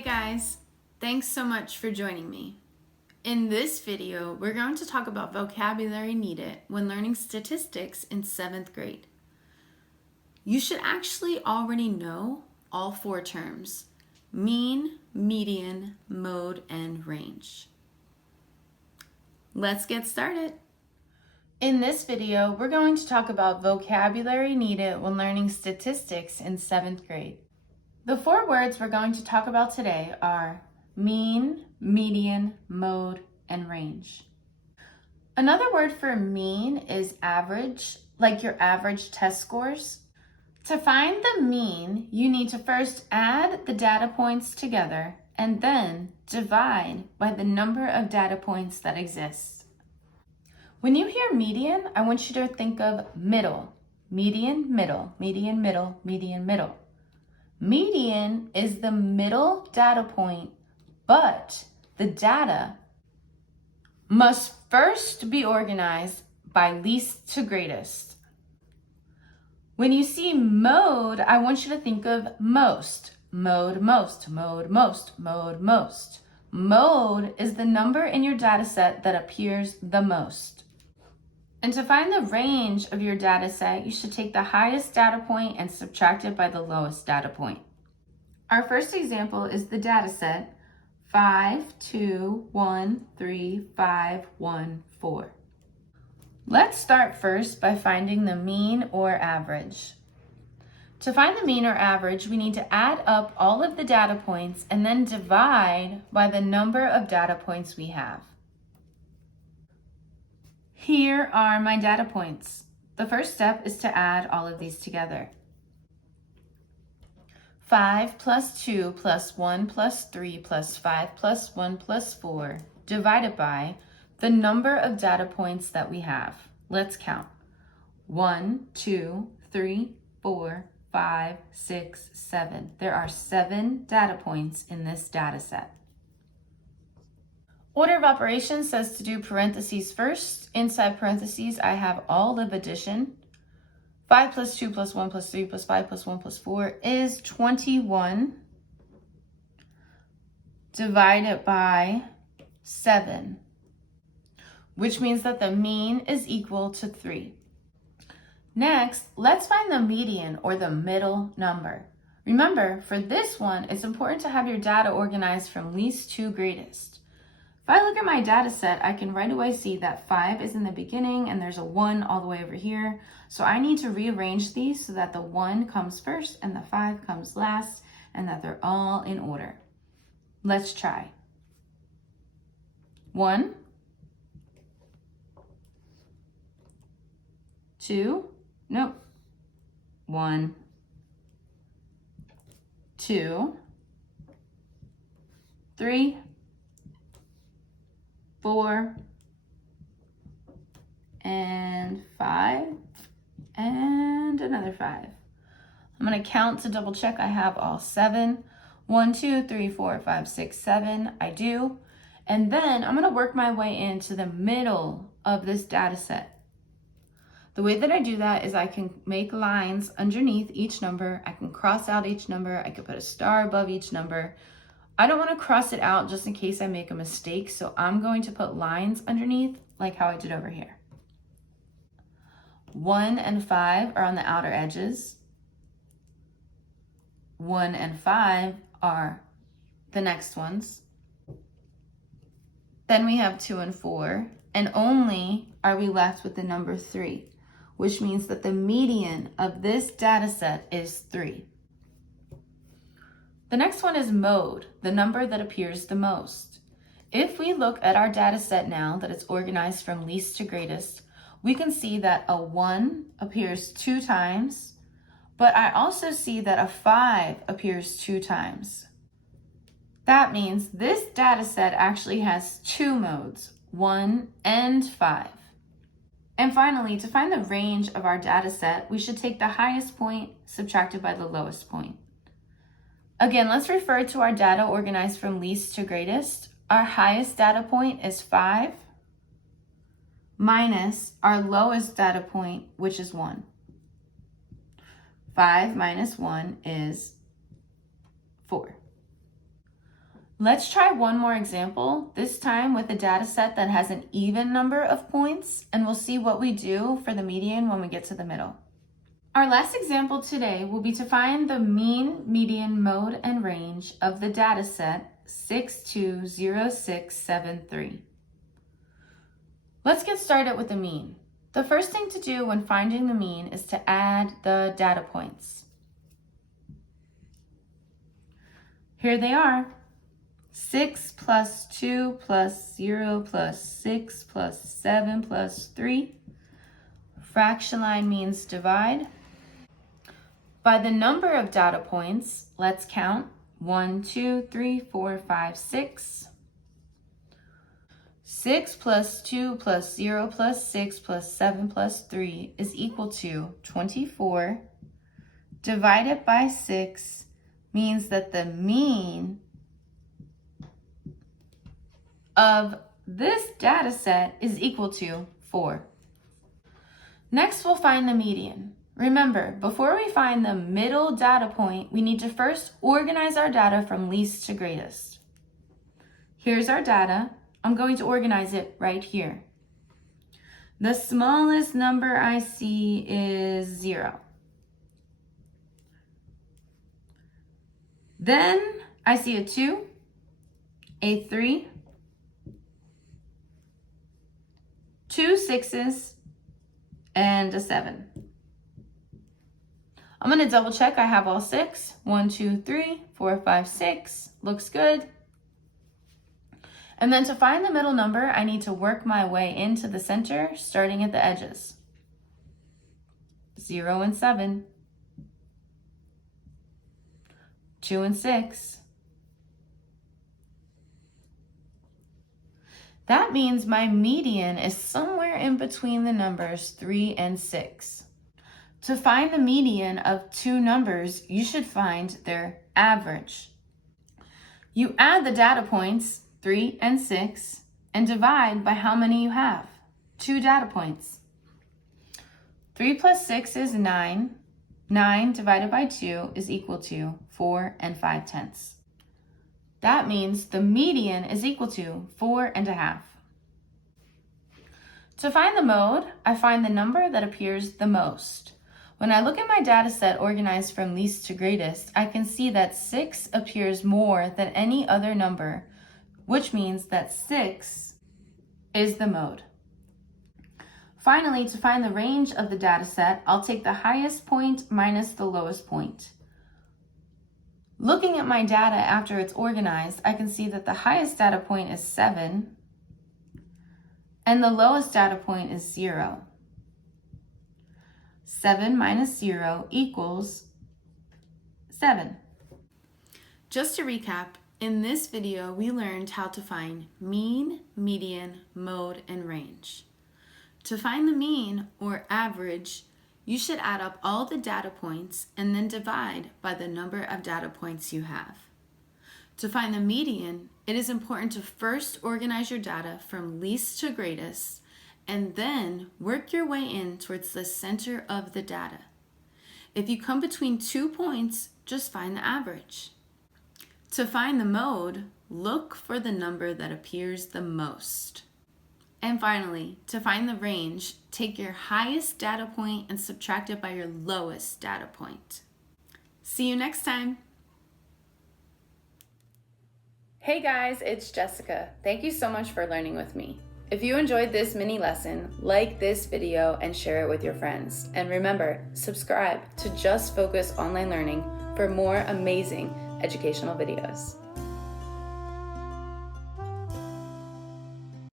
Hey guys, thanks so much for joining me. In this video, we're going to talk about vocabulary needed when learning statistics in 7th grade. You should actually already know all 4 terms: mean, median, mode, and range. Let's get started. In this video, we're going to talk about vocabulary needed when learning statistics in 7th grade. The 4 words we're going to talk about today are mean, median, mode, and range. Another word for mean is average, like your average test scores. To find the mean, you need to first add the data points together and then divide by the number of data points that exist. When you hear median, I want you to think of middle. Median, middle, median, middle, median, middle. Median is the middle data point, but the data must first be organized by least to greatest. When you see mode, I want you to think of most. Mode, most, mode, most, mode, most. Mode is the number in your data set that appears the most. And to find the range of your data set, you should take the highest data point and subtract it by the lowest data point. Our first example is the data set 5, 2, 1, 3, 5, 1, 4. Let's start first by finding the mean or average. To find the mean or average, we need to add up all of the data points and then divide by the number of data points we have. Here are my data points. The first step is to add all of these together. 5 plus 2 plus 1 plus 3 plus 5 plus 1 plus 4 divided by the number of data points that we have. Let's count. 1, 2, 3, 4, 5, 6, 7. There are 7 data points in this data set. Order of operations says to do parentheses first. Inside parentheses, I have all of addition. 5 plus 2 plus 1 plus 3 plus 5 plus 1 plus 4 is 21 divided by 7, which means that the mean is equal to 3. Next, let's find the median or the middle number. Remember, for this one, it's important to have your data organized from least to greatest. If I look at my data set, I can right away see that 5 is in the beginning and there's a 1 all the way over here. So I need to rearrange these so that the 1 comes first and the 5 comes last and that they're all in order. Let's try. 1, 2, nope, 1, 2, 3, 4, and 5, and another 5. I'm going to count to double check I have all 7. 1, 2, 3, 4, 5, 6, 7. I do. And then I'm going to work my way into the middle of this data set. The way that I do that is I can make lines underneath each number. I can cross out each number. I could put a star above each number. I don't want to cross it out just in case I make a mistake, so I'm going to put lines underneath like how I did over here. 1 and 5 are on the outer edges. 1 and 5 are the next ones. Then we have 2 and 4, and only are we left with the number 3, which means that the median of this data set is 3. The next one is mode, the number that appears the most. If we look at our data set now that it's organized from least to greatest, we can see that a 1 appears 2 times, but I also see that a 5 appears 2 times. That means this data set actually has 2 modes, 1 and 5. And finally, to find the range of our data set, we should take the highest point subtracted by the lowest point. Again, let's refer to our data organized from least to greatest. Our highest data point is 5 minus our lowest data point, which is 1. 5 minus 1 is 4. Let's try one more example, this time with a data set that has an even number of points, and we'll see what we do for the median when we get to the middle. Our last example today will be to find the mean, median, mode, and range of the data set 620673. Let's get started with the mean. The first thing to do when finding the mean is to add the data points. Here they are. 6 plus 2 plus 0 plus 6 plus 7 plus 3. Fraction line means divide. By the number of data points, let's count 1, 2, 3, 4, 5, 6. 6 plus 2 plus 0 plus 6 plus 7 plus 3 is equal to 24. Divided by 6 means that the mean of this data set is equal to 4. Next, we'll find the median. Remember, before we find the middle data point, we need to first organize our data from least to greatest. Here's our data. I'm going to organize it right here. The smallest number I see is 0. Then I see a 2, a 3, 2 6s, and a 7. I'm going to double check I have all 6. 1, 2, 3, 4, 5, 6. Looks good. And then to find the middle number, I need to work my way into the center, starting at the edges. 0 and 7. 2 and 6. That means my median is somewhere in between the numbers 3 and 6. To find the median of two numbers, you should find their average. You add the data points, 3 and 6, and divide by how many you have. 2 data points. 3 plus 6 is 9. 9 divided by 2 is equal to 4 and 5/10. That means the median is equal to 4.5. To find the mode, I find the number that appears the most. When I look at my data set organized from least to greatest, I can see that 6 appears more than any other number, which means that 6 is the mode. Finally, to find the range of the data set, I'll take the highest point minus the lowest point. Looking at my data after it's organized, I can see that the highest data point is 7, and the lowest data point is 0. 7 minus 0 equals 7. Just to recap, in this video, we learned how to find mean, median, mode, and range. To find the mean, or average, you should add up all the data points and then divide by the number of data points you have. To find the median, it is important to first organize your data from least to greatest, and then work your way in towards the center of the data. If you come between 2 points, just find the average. To find the mode, look for the number that appears the most. And finally, to find the range, take your highest data point and subtract it by your lowest data point. See you next time. Hey guys, it's Jessica. Thank you so much for learning with me. If you enjoyed this mini lesson, like this video and share it with your friends. And remember, subscribe to Just Focus Online Learning for more amazing educational videos.